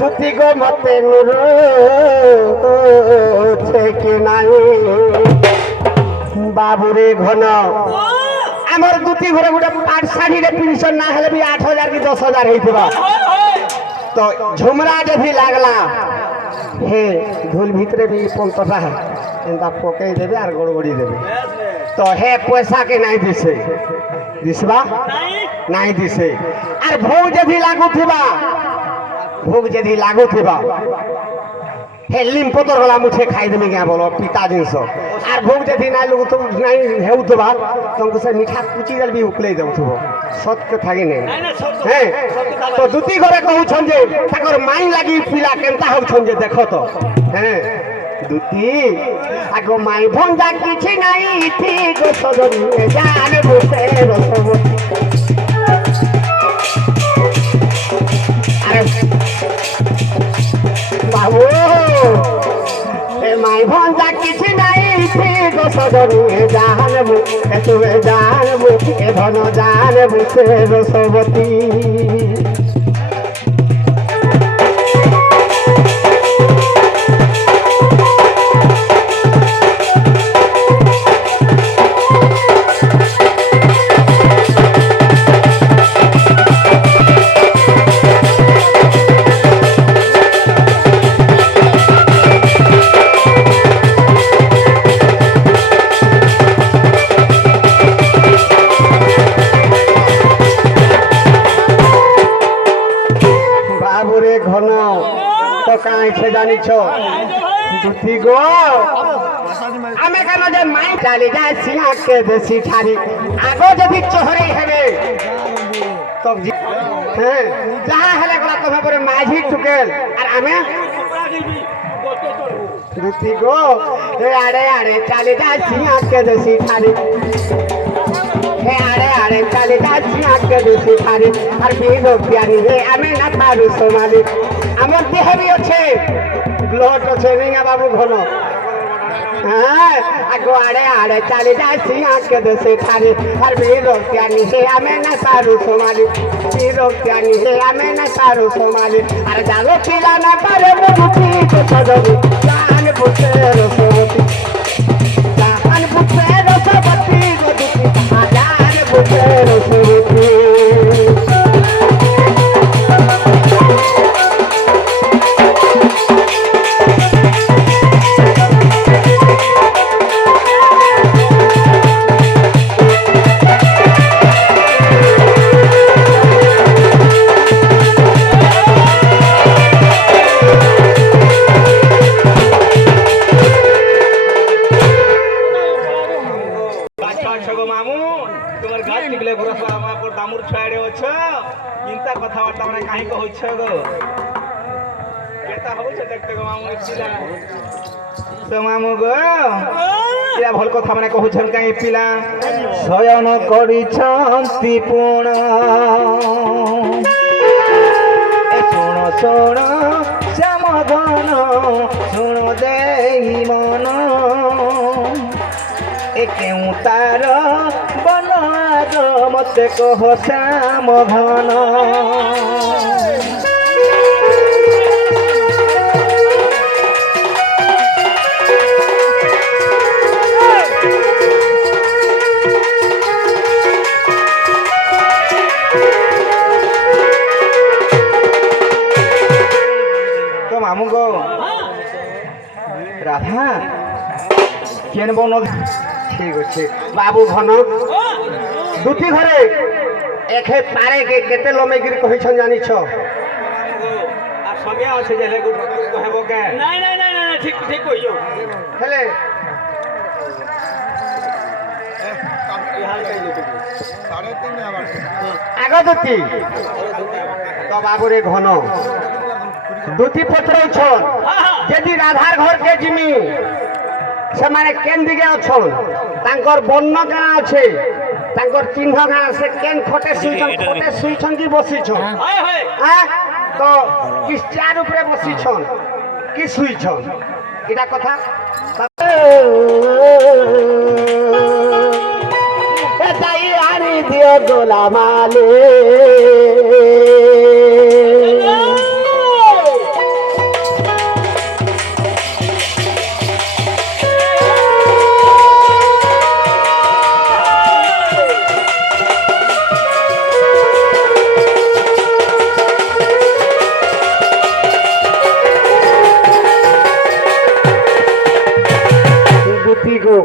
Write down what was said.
দুটি গো মতে নুরো থেকে নাই বাবুরে ঘন আমার দুটি ঘরে গোটে পাট শাড়িরে পেনশন না হলে भी 8,000 কি 10,000 হইতবা তো ঝুমরা যদি লাগলা হে ধুল ভিতরে भी পন্তটা এন্তা পকাই দেবে আর গড়গড়ি দেবে তো হে পয়সা কে নাই দিছে দিসবা নাই দিছে আর ভোগ যদি লাগু থিবা हे लिम्पतर गला मुठे खाई देबे क्या बोलो पिता जिनस आर भोग जदि ना लोग तो नहीं हेउतबा तुमको से मीठा कुची जल भी उकले देउथबो सत्य थागे नै हैं तो दुती घरे कहू छन जे ताकर माई लागी पिला केनता हउ छन जे देखो तो हैं दुती आगो माई भंजा किछि नाही थी गो सजन जान बुसे रसबो अरे बाबू ए माई भंजा किछि नाही थी गो सजन जानबु तुवे जानबु ए धन जानबु से रसवती जानी छो दुती गो आमे कनो जे माई डाली जाय सिया के देसी ठारी आगो जदी चोहरे हेबे तब जी हैं जहां हले गला तबे पर माझी टुकेल और आमे दुती गो ए आड़े आड़े चाली जाय सिया के देसी ठारी हे आड़े आड़े चाली जाय सिया के देसी ठारी और बीनो प्यारी हे आमे ना पारू सोमाली আমার দেহে বি আছে ব্লড আছে নিয়া বাবু ঘন হ্যাঁ আগো আড়ে আড়ে চালি যাচ্ছি আজকে দেশে ঠারে আর বিরক্তিয়ানি হে আমি না সারু সোমালি বিরক্তিয়ানি হে আমি না সারু সোমালি আর জালো পিলা না পারে বুঝি তো সজবি জান বুঝে রসবতী জান বুঝে রসবতী গদুতি জান বুঝে রসবতী मामू गो या भल कथा माने कहउछन काई पिला शयन करिछंती पुण ए सुण सुण श्यामधन सुण देई मन ए केउ तार बन आज मते कह श्यामधन मामू गो राधा केन बन ठीक अच्छे बाबू घन दुटी घरे एखे पारे के केते लमेगिरी कहिछन जानि छ आ समय আছে যে লেগু কহেব কে নাই নাই নাই নাই ঠিক ঠিক কইयो হেলে आग दुटी तो बाबू रे घन दुटी पत्र छन यदि राधार घर के जिमी से माने केन दिगे अछन तांकर बन्न का আছে तांकर चिन्ह का से केन खटे सुइछन की बसी छन हां तो किस चार ऊपर बसी छन कि सुइछन इटा कथा ए ताई आनी दियो गोला माले দেখছি গো